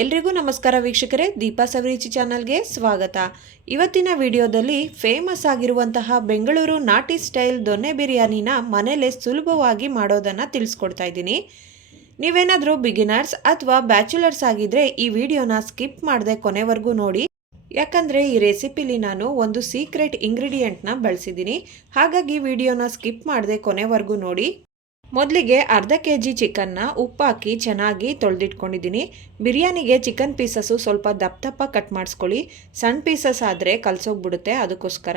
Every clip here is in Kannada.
ಎಲ್ರಿಗೂ ನಮಸ್ಕಾರ ವೀಕ್ಷಕರೇ, ದೀಪಾ ಸವರಿಚಿ ಚಾನಲ್ಗೆ ಸ್ವಾಗತ. ಇವತ್ತಿನ ವಿಡಿಯೋದಲ್ಲಿ ಫೇಮಸ್ ಆಗಿರುವಂತಹ ಬೆಂಗಳೂರು ನಾಟಿ ಸ್ಟೈಲ್ ದೊನ್ನೆ ಬಿರಿಯಾನಿನ ಮನೆಯಲ್ಲೇ ಸುಲಭವಾಗಿ ಮಾಡೋದನ್ನು ತಿಳಿಸ್ಕೊಡ್ತಾ ಇದ್ದೀನಿ. ನೀವೇನಾದರೂ ಬಿಗಿನರ್ಸ್ ಅಥವಾ ಬ್ಯಾಚುಲರ್ಸ್ ಆಗಿದ್ರೆ ಈ ವಿಡಿಯೋನ ಸ್ಕಿಪ್ ಮಾಡದೆ ಕೊನೆವರೆಗೂ ನೋಡಿ. ಯಾಕಂದರೆ ಈ ರೆಸಿಪಿಲಿ ನಾನು ಒಂದು ಸೀಕ್ರೆಟ್ ಇಂಗ್ರೀಡಿಯೆಂಟ್ನ ಬಳಸಿದ್ದೀನಿ. ಹಾಗಾಗಿ ವಿಡಿಯೋನ ಸ್ಕಿಪ್ ಮಾಡದೆ ಕೊನೆವರೆಗೂ ನೋಡಿ. ಮೊದಲಿಗೆ ಅರ್ಧ ಕೆಜಿ ಚಿಕನ್ನ ಉಪ್ಪು ಹಾಕಿ ಚೆನ್ನಾಗಿ ತೊಳೆದಿಟ್ಕೊಂಡಿದ್ದೀನಿ. ಬಿರಿಯಾನಿಗೆ ಚಿಕನ್ ಪೀಸಸ್ಸು ಸ್ವಲ್ಪ ದಪ್ಪ ಕಟ್ ಮಾಡಿಸ್ಕೊಳ್ಳಿ. ಸಣ್ಣ ಪೀಸಸ್ ಆದರೆ ಕಲಸೋಗ್ಬಿಡುತ್ತೆ, ಅದಕ್ಕೋಸ್ಕರ.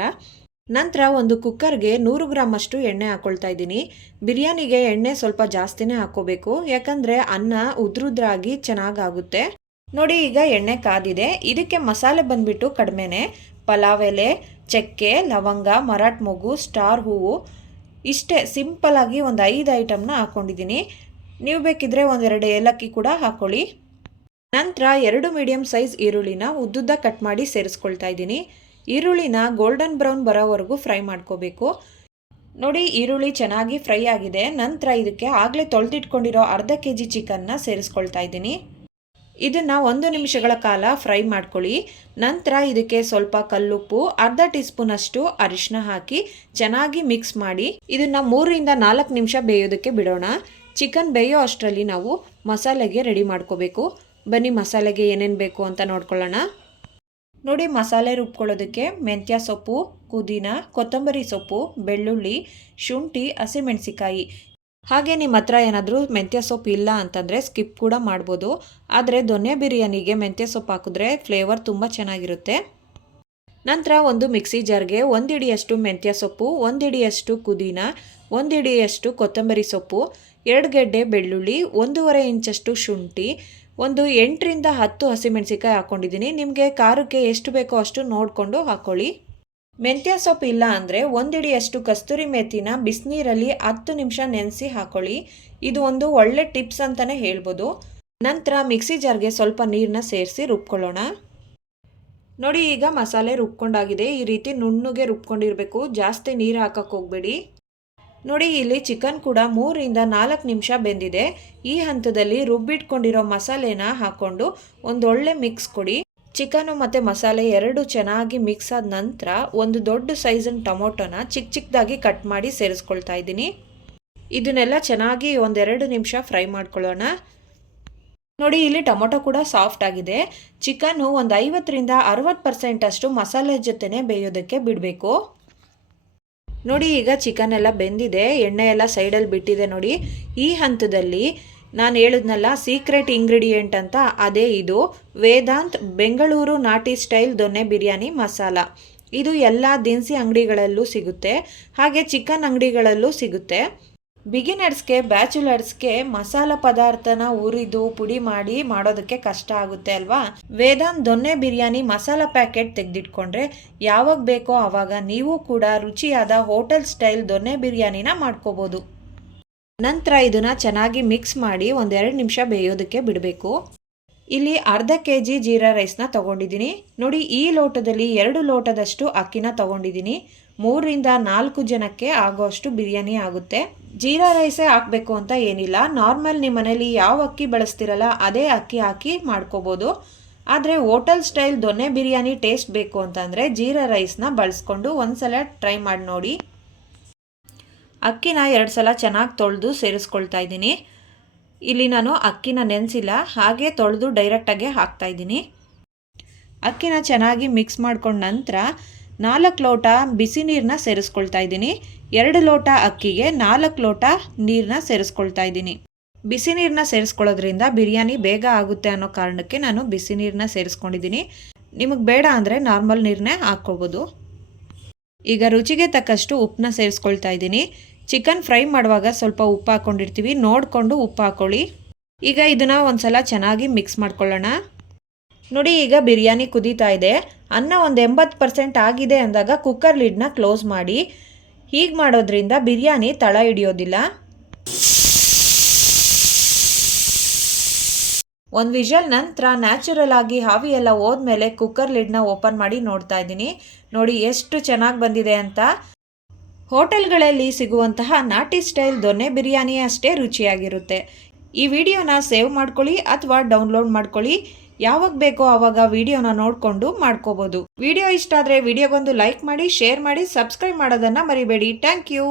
ನಂತರ ಒಂದು ಕುಕ್ಕರ್ಗೆ 100 ಗ್ರಾಮ್ ಅಷ್ಟು ಎಣ್ಣೆ ಹಾಕ್ಕೊಳ್ತಾ ಇದ್ದೀನಿ. ಬಿರಿಯಾನಿಗೆ ಎಣ್ಣೆ ಸ್ವಲ್ಪ ಜಾಸ್ತಿನೇ ಹಾಕ್ಕೋಬೇಕು, ಯಾಕಂದರೆ ಅನ್ನ ಉದ್ರುದ್ರಾಗಿ ಚೆನ್ನಾಗಾಗುತ್ತೆ. ನೋಡಿ, ಈಗ ಎಣ್ಣೆ ಕಾದಿದೆ. ಇದಕ್ಕೆ ಮಸಾಲೆ ಬಂದುಬಿಟ್ಟು ಕಡಿಮೆನೆ. ಪಲಾವ್ ಎಲೆ, ಚಕ್ಕೆ, ಲವಂಗ, ಮರಾಠ ಮೊಗ್ಗು, ಸ್ಟಾರ್ ಹೂವು, ಇಷ್ಟೇ ಸಿಂಪಲ್ಲಾಗಿ ಒಂದು 5 ಐಟಮ್ನ ಹಾಕ್ಕೊಂಡಿದ್ದೀನಿ. ನೀವು ಬೇಕಿದ್ರೆ 1-2 ಏಲಕ್ಕಿ ಕೂಡ ಹಾಕ್ಕೊಳ್ಳಿ. ನಂತರ 2 ಮೀಡಿಯಮ್ ಸೈಜ್ ಈರುಳ್ಳಿನ ಉದ್ದುದ್ದ ಕಟ್ ಮಾಡಿ ಸೇರಿಸ್ಕೊಳ್ತಾ ಇದ್ದೀನಿ. ಈರುಳ್ಳಿನ ಗೋಲ್ಡನ್ ಬ್ರೌನ್ ಬರೋವರೆಗೂ ಫ್ರೈ ಮಾಡ್ಕೋಬೇಕು. ನೋಡಿ, ಈರುಳ್ಳಿ ಚೆನ್ನಾಗಿ ಫ್ರೈ ಆಗಿದೆ. ನಂತರ ಇದಕ್ಕೆ ಆಗಲೇ ತೊಳೆದಿಟ್ಕೊಂಡಿರೋ ಅರ್ಧ ಕೆಜಿ ಚಿಕನ್ನ ಸೇರಿಸ್ಕೊಳ್ತಾ ಇದ್ದೀನಿ. ಇದನ್ನು 1 ನಿಮಿಷಗಳ ಕಾಲ ಫ್ರೈ ಮಾಡ್ಕೊಳ್ಳಿ. ನಂತರ ಇದಕ್ಕೆ ಸ್ವಲ್ಪ ಕಲ್ಲುಪ್ಪು, ಅರ್ಧ ಟೀ ಸ್ಪೂನ್ ಅಷ್ಟು ಅರಿಶಿನ ಹಾಕಿ ಚೆನ್ನಾಗಿ ಮಿಕ್ಸ್ ಮಾಡಿ ಇದನ್ನು 3-4 ನಿಮಿಷ ಬೇಯೋದಕ್ಕೆ ಬಿಡೋಣ. ಚಿಕನ್ ಬೇಯೋ ಅಷ್ಟರಲ್ಲಿ ನಾವು ಮಸಾಲೆಗೆ ರೆಡಿ ಮಾಡ್ಕೋಬೇಕು. ಬನ್ನಿ, ಮಸಾಲೆಗೆ ಏನೇನು ಬೇಕು ಅಂತ ನೋಡ್ಕೊಳ್ಳೋಣ. ನೋಡಿ, ಮಸಾಲೆ ರುಬ್ಕೊಳ್ಳೋದಕ್ಕೆ ಮೆಂತ್ಯ ಸೊಪ್ಪು, ಪುದೀನ, ಕೊತ್ತಂಬರಿ ಸೊಪ್ಪು, ಬೆಳ್ಳುಳ್ಳಿ, ಶುಂಠಿ, ಹಸಿಮೆಣಸಿಕಾಯಿ. ಹಾಗೆ ನಿಮ್ಮ ಹತ್ರ ಏನಾದರೂ ಮೆಂತ್ಯ ಸೊಪ್ಪು ಇಲ್ಲ ಅಂತಂದರೆ ಸ್ಕಿಪ್ ಕೂಡ ಮಾಡ್ಬೋದು. ಆದರೆ ದೊನ್ನೆ ಬಿರಿಯಾನಿಗೆ ಮೆಂತ್ಯ ಸೊಪ್ಪು ಹಾಕಿದ್ರೆ ಫ್ಲೇವರ್ ತುಂಬ ಚೆನ್ನಾಗಿರುತ್ತೆ. ನಂತರ ಒಂದು ಮಿಕ್ಸಿ ಜಾರ್ಗೆ 1 ಹಿಡಿಯಷ್ಟು ಮೆಂತ್ಯ ಸೊಪ್ಪು, 1 ಹಿಡಿಯಷ್ಟು ಪುದೀನ, 1 ಹಿಡಿಯಷ್ಟು ಕೊತ್ತಂಬರಿ ಸೊಪ್ಪು, 2 ಗೆಡ್ಡೆ ಬೆಳ್ಳುಳ್ಳಿ, 1.5 ಇಂಚಷ್ಟು ಶುಂಠಿ, ಒಂದು 8-10 ಹಸಿಮೆಣಸಿಕಾಯಿ ಹಾಕ್ಕೊಂಡಿದ್ದೀನಿ. ನಿಮಗೆ ಖಾರಕ್ಕೆ ಎಷ್ಟು ಬೇಕೋ ಅಷ್ಟು ನೋಡಿಕೊಂಡು ಹಾಕ್ಕೊಳ್ಳಿ. ಮೆಂತ್ಯ ಸೊಪ್ಪು ಇಲ್ಲ ಅಂದರೆ 1 ಹಿಡಿಯಷ್ಟು ಕಸ್ತೂರಿ ಮೇಥಿನ ಬಿಸಿನೀರಲ್ಲಿ 10 ನಿಮಿಷ ನೆನೆಸಿ ಹಾಕೊಳ್ಳಿ. ಇದು ಒಂದು ಒಳ್ಳೆ ಟಿಪ್ಸ್ ಅಂತಲೇ ಹೇಳ್ಬೋದು. ನಂತರ ಮಿಕ್ಸಿ ಜಾರ್ಗೆ ಸ್ವಲ್ಪ ನೀರನ್ನ ಸೇರಿಸಿ ರುಬ್ಕೊಳ್ಳೋಣ. ನೋಡಿ, ಈಗ ಮಸಾಲೆ ರುಬ್ಕೊಂಡಾಗಿದೆ. ಈ ರೀತಿ ನುಣ್ಣಗೆ ರುಬ್ಕೊಂಡಿರಬೇಕು, ಜಾಸ್ತಿ ನೀರು ಹಾಕಕ್ಕೆ ಹೋಗಬೇಡಿ. ನೋಡಿ, ಇಲ್ಲಿ ಚಿಕನ್ ಕೂಡ 3-4 ನಿಮಿಷ ಬೆಂದಿದೆ. ಈ ಹಂತದಲ್ಲಿ ರುಬ್ಬಿಟ್ಕೊಂಡಿರೋ ಮಸಾಲೆನ ಹಾಕ್ಕೊಂಡು ಒಂದೊಳ್ಳೆ ಮಿಕ್ಸ್ ಕೊಡಿ. ಚಿಕನು ಮತ್ತು ಮಸಾಲೆ ಎರಡು ಚೆನ್ನಾಗಿ ಮಿಕ್ಸ್ ಆದ ನಂತರ ಒಂದು ದೊಡ್ಡ ಸೈಜಿನ ಟೊಮೊಟೊನ ಚಿಕ್ಕದಾಗಿ ಕಟ್ ಮಾಡಿ ಸೇರಿಸ್ಕೊಳ್ತಾ ಇದ್ದೀನಿ. ಇದನ್ನೆಲ್ಲ ಚೆನ್ನಾಗಿ 1-2 ನಿಮಿಷ ಫ್ರೈ ಮಾಡ್ಕೊಳ್ಳೋಣ. ನೋಡಿ, ಇಲ್ಲಿ ಟೊಮೊಟೊ ಕೂಡ ಸಾಫ್ಟ್ ಆಗಿದೆ. ಚಿಕನ್ನು ಒಂದು 50-60% ಅಷ್ಟು ಮಸಾಲೆ ಜೊತೆನೆ ಬೇಯೋದಕ್ಕೆ ಬಿಡಬೇಕು. ನೋಡಿ, ಈಗ ಚಿಕನ್ ಎಲ್ಲ ಬೆಂದಿದೆ, ಎಣ್ಣೆ ಎಲ್ಲ ಸೈಡಲ್ಲಿ ಬಿಟ್ಟಿದೆ. ನೋಡಿ, ಈ ಹಂತದಲ್ಲಿ ನಾನು ಹೇಳಿದ್ನಲ್ಲ ಸೀಕ್ರೆಟ್ ಇಂಗ್ರೀಡಿಯೆಂಟ್ ಅಂತ, ಅದೇ ಇದು ವೇದಾಂತ್ ಬೆಂಗಳೂರು ನಾಟಿ ಸ್ಟೈಲ್ ದೊನ್ನೆ ಬಿರಿಯಾನಿ ಮಸಾಲ. ಇದು ಎಲ್ಲ ದಿನಸಿ ಅಂಗಡಿಗಳಲ್ಲೂ ಸಿಗುತ್ತೆ, ಹಾಗೆ ಚಿಕನ್ ಅಂಗಡಿಗಳಲ್ಲೂ ಸಿಗುತ್ತೆ. ಬಿಗಿನರ್ಸ್ಗೆ, ಬ್ಯಾಚುಲರ್ಸ್ಗೆ ಮಸಾಲ ಪದಾರ್ಥನ ಹುರಿದು ಪುಡಿ ಮಾಡಿ ಮಾಡೋದಕ್ಕೆ ಕಷ್ಟ ಆಗುತ್ತೆ ಅಲ್ವಾ. ವೇದಾಂತ್ ದೊನ್ನೆ ಬಿರಿಯಾನಿ ಮಸಾಲ ಪ್ಯಾಕೆಟ್ ತೆಗೆದಿಟ್ಕೊಂಡ್ರೆ ಯಾವಾಗ ಬೇಕೋ ಆವಾಗ ನೀವು ಕೂಡ ರುಚಿಯಾದ ಹೋಟೆಲ್ ಸ್ಟೈಲ್ ದೊನ್ನೆ ಬಿರಿಯಾನಿನ ಮಾಡ್ಕೋಬೋದು. ನಂತರ ಇದನ್ನು ಚೆನ್ನಾಗಿ ಮಿಕ್ಸ್ ಮಾಡಿ 1-2 ನಿಮಿಷ ಬೇಯೋದಕ್ಕೆ ಬಿಡಬೇಕು. ಇಲ್ಲಿ ಅರ್ಧ ಕೆಜಿ ಜೀರಾ ರೈಸ್ನ ತೊಗೊಂಡಿದ್ದೀನಿ. ನೋಡಿ, ಈ ಲೋಟದಲ್ಲಿ 2 ಲೋಟದಷ್ಟು ಅಕ್ಕಿನ ತೊಗೊಂಡಿದ್ದೀನಿ. 3-4 ಜನಕ್ಕೆ ಆಗೋಷ್ಟು ಬಿರಿಯಾನಿ ಆಗುತ್ತೆ. ಜೀರಾ ರೈಸೇ ಹಾಕಬೇಕು ಅಂತ ಏನಿಲ್ಲ, ನಾರ್ಮಲ್ ನಿಮ್ಮ ಮನೇಲಿ ಯಾವ ಅಕ್ಕಿ ಬಳಸ್ತಿರಲ್ಲ ಅದೇ ಅಕ್ಕಿ ಹಾಕಿ ಮಾಡ್ಕೋಬೋದು. ಆದರೆ ಹೋಟೆಲ್ ಸ್ಟೈಲ್ ದೊನ್ನೆ ಬಿರಿಯಾನಿ ಟೇಸ್ಟ್ ಬೇಕು ಅಂತಂದರೆ ಜೀರಾ ರೈಸ್ನ ಬಳಸ್ಕೊಂಡು ಒಂದ್ಸಲ ಟ್ರೈ ಮಾಡಿ ನೋಡಿ. ಅಕ್ಕಿನ 2 ಸಲ ಚೆನ್ನಾಗಿ ತೊಳೆದು ಸೇರಿಸ್ಕೊಳ್ತಾ ಇದ್ದೀನಿ. ಇಲ್ಲಿ ನಾನು ಅಕ್ಕಿನ ನೆನೆಸಿಲ್ಲ, ಹಾಗೆ ತೊಳೆದು ಡೈರೆಕ್ಟಾಗೆ ಹಾಕ್ತಾಯಿದ್ದೀನಿ. ಅಕ್ಕಿನ ಚೆನ್ನಾಗಿ ಮಿಕ್ಸ್ ಮಾಡ್ಕೊಂಡ ನಂತರ 4 ಲೋಟ ಬಿಸಿ ನೀರನ್ನ ಸೇರಿಸ್ಕೊಳ್ತಾ ಇದ್ದೀನಿ. 2 ಲೋಟ ಅಕ್ಕಿಗೆ 4 ಲೋಟ ನೀರನ್ನ ಸೇರಿಸ್ಕೊಳ್ತಾ ಇದ್ದೀನಿ. ಬಿಸಿ ನೀರನ್ನ ಸೇರಿಸ್ಕೊಳ್ಳೋದ್ರಿಂದ ಬಿರಿಯಾನಿ ಬೇಗ ಆಗುತ್ತೆ ಅನ್ನೋ ಕಾರಣಕ್ಕೆ ನಾನು ಬಿಸಿ ನೀರನ್ನ ಸೇರಿಸ್ಕೊಂಡಿದ್ದೀನಿ. ನಿಮಗೆ ಬೇಡ ಅಂದರೆ ನಾರ್ಮಲ್ ನೀರನ್ನೇ ಹಾಕ್ಕೋಬೋದು. ಈಗ ರುಚಿಗೆ ತಕ್ಕಷ್ಟು ಉಪ್ಪನ್ನ ಸೇರಿಸ್ಕೊಳ್ತಾ ಇದ್ದೀನಿ. ಚಿಕನ್ ಫ್ರೈ ಮಾಡುವಾಗ ಸ್ವಲ್ಪ ಉಪ್ಪು ಹಾಕ್ಕೊಂಡಿರ್ತೀವಿ, ನೋಡಿಕೊಂಡು ಉಪ್ಪು ಹಾಕ್ಕೊಳ್ಳಿ. ಈಗ ಇದನ್ನು ಒಂದ್ಸಲ ಚೆನ್ನಾಗಿ ಮಿಕ್ಸ್ ಮಾಡ್ಕೊಳ್ಳೋಣ. ನೋಡಿ, ಈಗ ಬಿರಿಯಾನಿ ಕುದೀತಾ ಇದೆ. ಅನ್ನ ಒಂದು 80% ಆಗಿದೆ ಅಂದಾಗ ಕುಕ್ಕರ್ ಲಿಡ್ನ ಕ್ಲೋಸ್ ಮಾಡಿ. ಹೀಗೆ ಮಾಡೋದ್ರಿಂದ ಬಿರಿಯಾನಿ ತಳ ಹಿಡಿಯೋದಿಲ್ಲ. ಒಂದು ವಿಷಲ್ ನಂತರ ನ್ಯಾಚುರಲ್ ಆಗಿ ಹಾವಿ ಎಲ್ಲ ಹೋದ್ಮೇಲೆ ಕುಕ್ಕರ್ ಲಿಡ್ನ ಓಪನ್ ಮಾಡಿ ನೋಡ್ತಾ ಇದ್ದೀನಿ. ನೋಡಿ, ಎಷ್ಟು ಚೆನ್ನಾಗಿ ಬಂದಿದೆ ಅಂತ. ಹೋಟೆಲ್ಗಳಲ್ಲಿ ಸಿಗುವಂತಹ ನಾಟಿ ಸ್ಟೈಲ್ ದೊನ್ನೆ ಬಿರಿಯಾನಿ ಅಷ್ಟೇ ರುಚಿಯಾಗಿರುತ್ತೆ. ಈ ವಿಡಿಯೋನ ಸೇವ್ ಮಾಡ್ಕೊಳ್ಳಿ ಅಥವಾ ಡೌನ್ಲೋಡ್ ಮಾಡ್ಕೊಳ್ಳಿ. ಯಾವಾಗ ಬೇಕೋ ಆವಾಗ ವಿಡಿಯೋನ ನೋಡಿಕೊಂಡು ಮಾಡ್ಕೋಬೋದು. ವಿಡಿಯೋ ಇಷ್ಟ ಆದರೆ ವಿಡಿಯೋಗೊಂದು ಲೈಕ್ ಮಾಡಿ, ಶೇರ್ ಮಾಡಿ, ಸಬ್ಸ್ಕ್ರೈಬ್ ಮಾಡೋದನ್ನು ಮರಿಬೇಡಿ. Thank you.